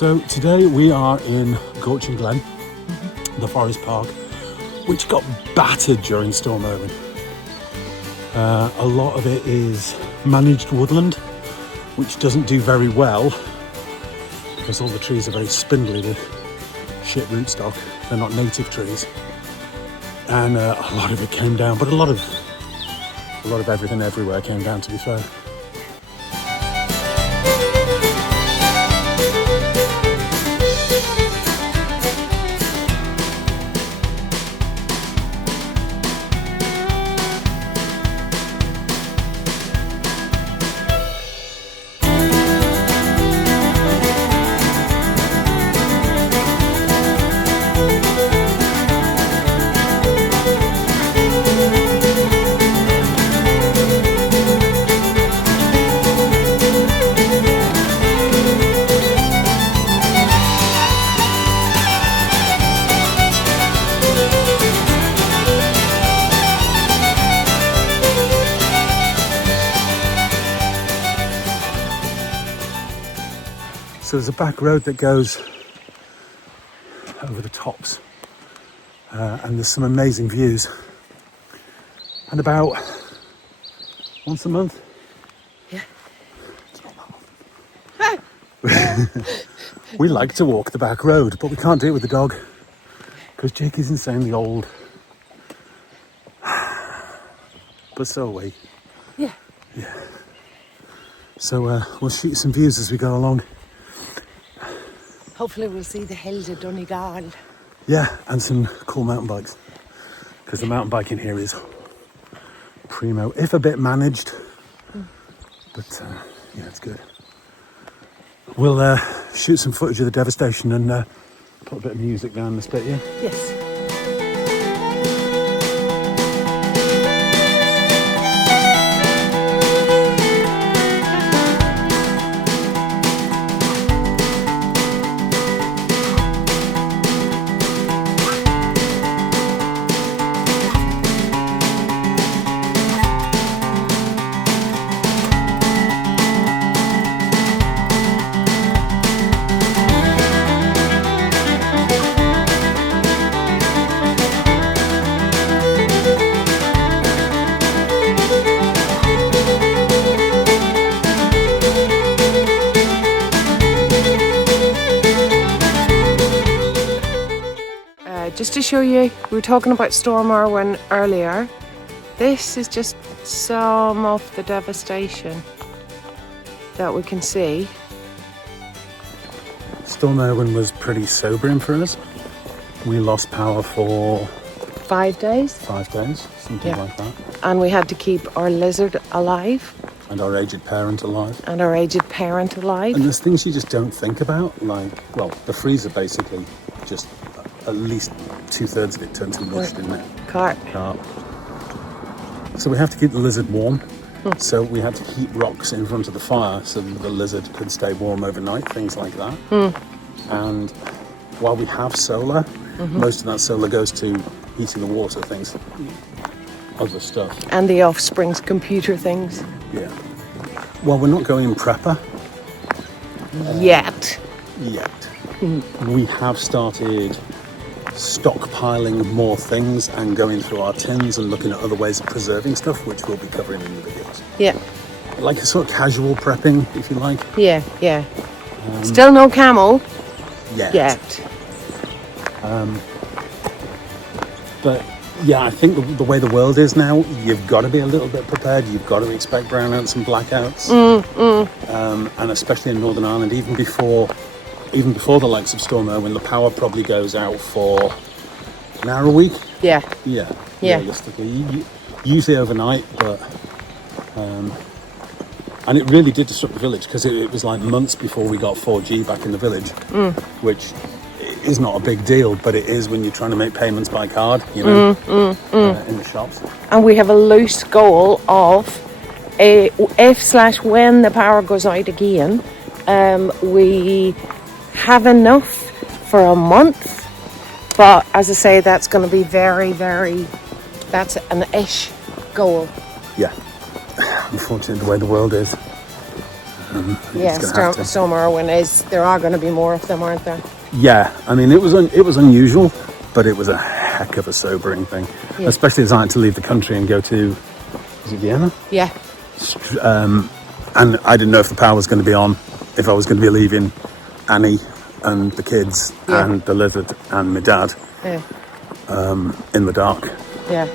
So today we are in Gortin Glen, the forest park, which got battered during Storm Irwin. A lot of it is managed woodland, which doesn't do very well because all the trees are very spindly with shit rootstock. They're not native trees, and a lot of it came down, but a lot of everything everywhere came down, to be fair. So there's a back road that goes over the tops, and there's some amazing views. And about once a month, it's not that often. We like to walk the back road, but we can't do it with the dog because Jake is insanely old. But so are we. Yeah. So we'll shoot some views as we go along. Hopefully we'll see the hills of Donegal. Yeah, and some cool mountain bikes, because the mountain biking here is primo, if a bit managed, but yeah, it's good. We'll shoot some footage of the devastation and put a bit of music down this bit, yeah? Yes. Just to show you, we were talking about Storm Irwin earlier. This is just some of the devastation that we can see. Storm Irwin was pretty sobering for us. We lost power for 5 days. 5 days, something like that. And we had to keep our lizard alive. And our aged parent alive. And there's things you just don't think about, like, well, the freezer basically just at least 2/3 of it turned to mush, didn't it? Carp. So we have to keep the lizard warm. So we had to heat rocks in front of the fire so that the lizard could stay warm overnight, things like that. And while we have solar, most of that solar goes to heating the water, things, other stuff. And the offspring's computer things. Yeah. Well, we're not going in prepper. Yet. We have started stockpiling more things and going through our tins and looking at other ways of preserving stuff, which we'll be covering in the videos. Yeah. Like a sort of casual prepping, if you like. Yeah. Still no camel. Yet. But yeah, I think the way the world is now, you've got to be a little bit prepared. You've got to expect brownouts and blackouts. And especially in Northern Ireland, even before the likes of Storm Irwin, the power probably goes out for an hour a week. Yeah. Realistically, usually overnight, but and it really did disrupt the village because it was like months before we got 4G back in the village, which is not a big deal, but it is when you're trying to make payments by card, you know, in the shops. And we have a loose goal of if/when the power goes out again, we have enough for a month, but as I say, that's going to be very, that's an ish goal. Yeah, unfortunately the way the world is. Yeah, It's gonna have to. Storm Irwin is. There are going to be more of them, aren't there? Yeah, I mean, it was unusual, but it was a heck of a sobering thing, Yeah. especially as I had to leave the country and go to, is it Vienna? Yeah. And I didn't know if the power was going to be on, if I was going to be leaving Annie and the kids Yeah. and the lizard and my dad Yeah. in the dark. Yeah.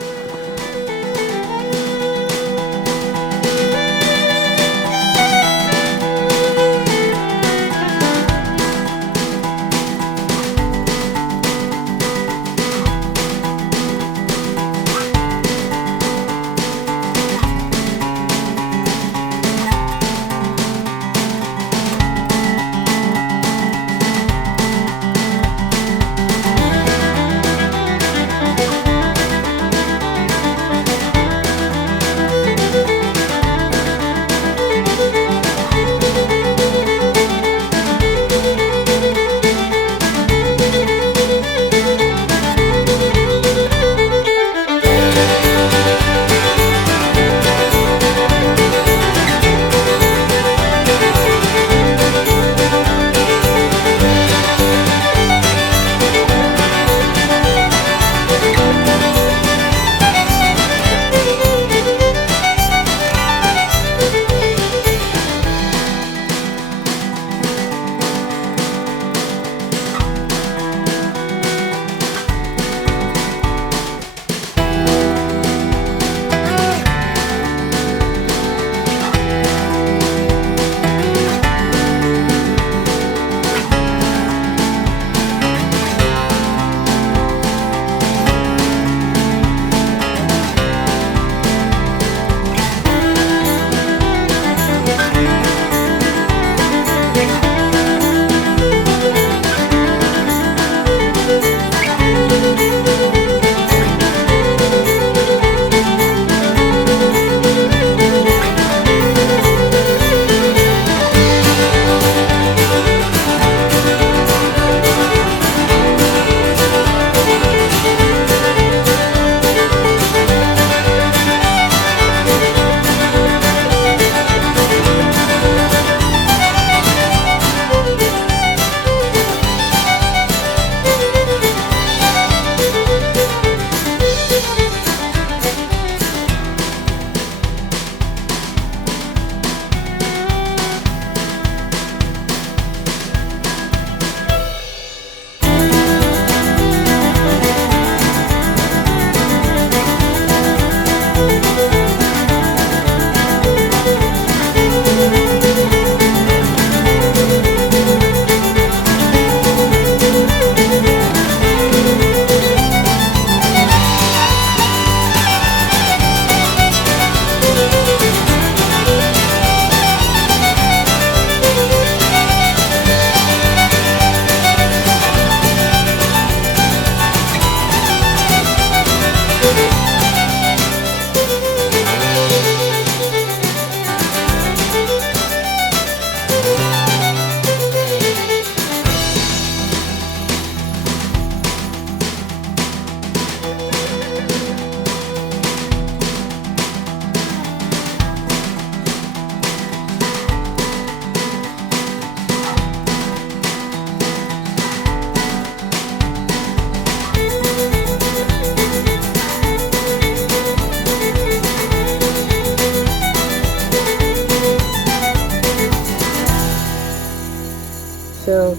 So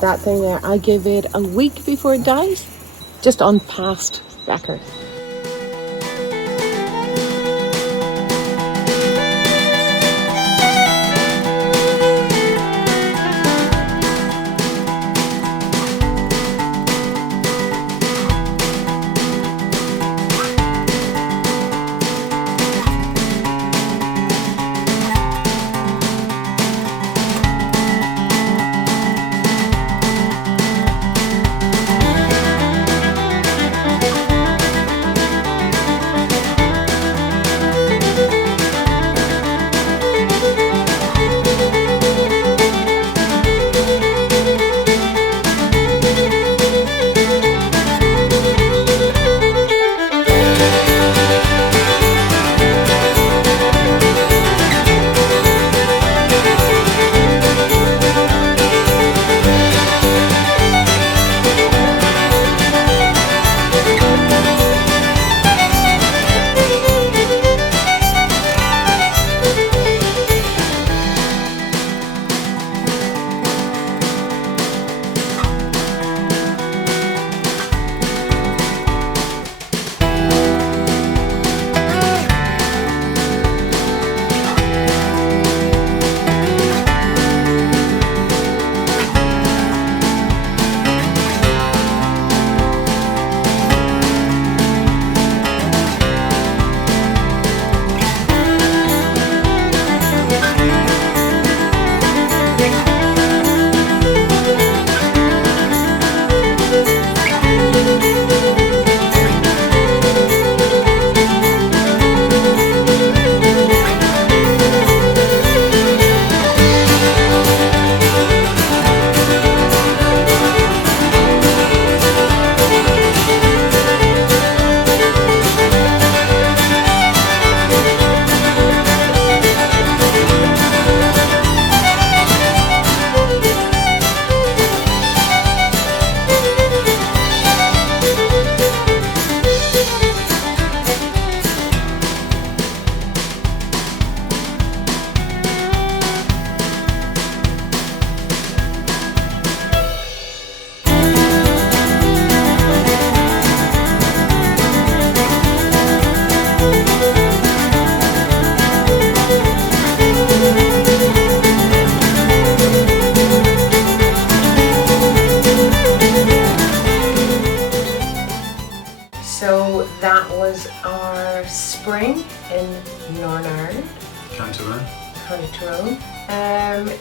that thing there, I give it a week before it dies, just on past record. was our spring in Northern Ireland, County Tyrone.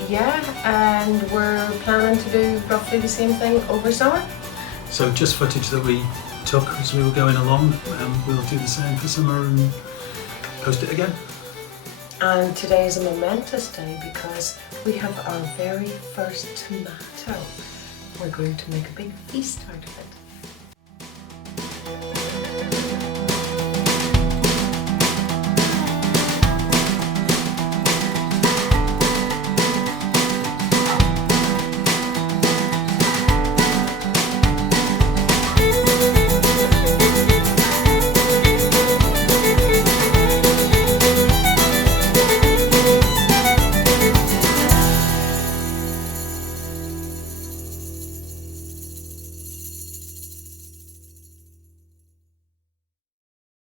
Yeah, and we're planning to do roughly the same thing over summer. So just footage that we took as we were going along, and we'll do the same for summer and post it again. And today is a momentous day because we have our very first tomato. We're going to make a big feast out of it.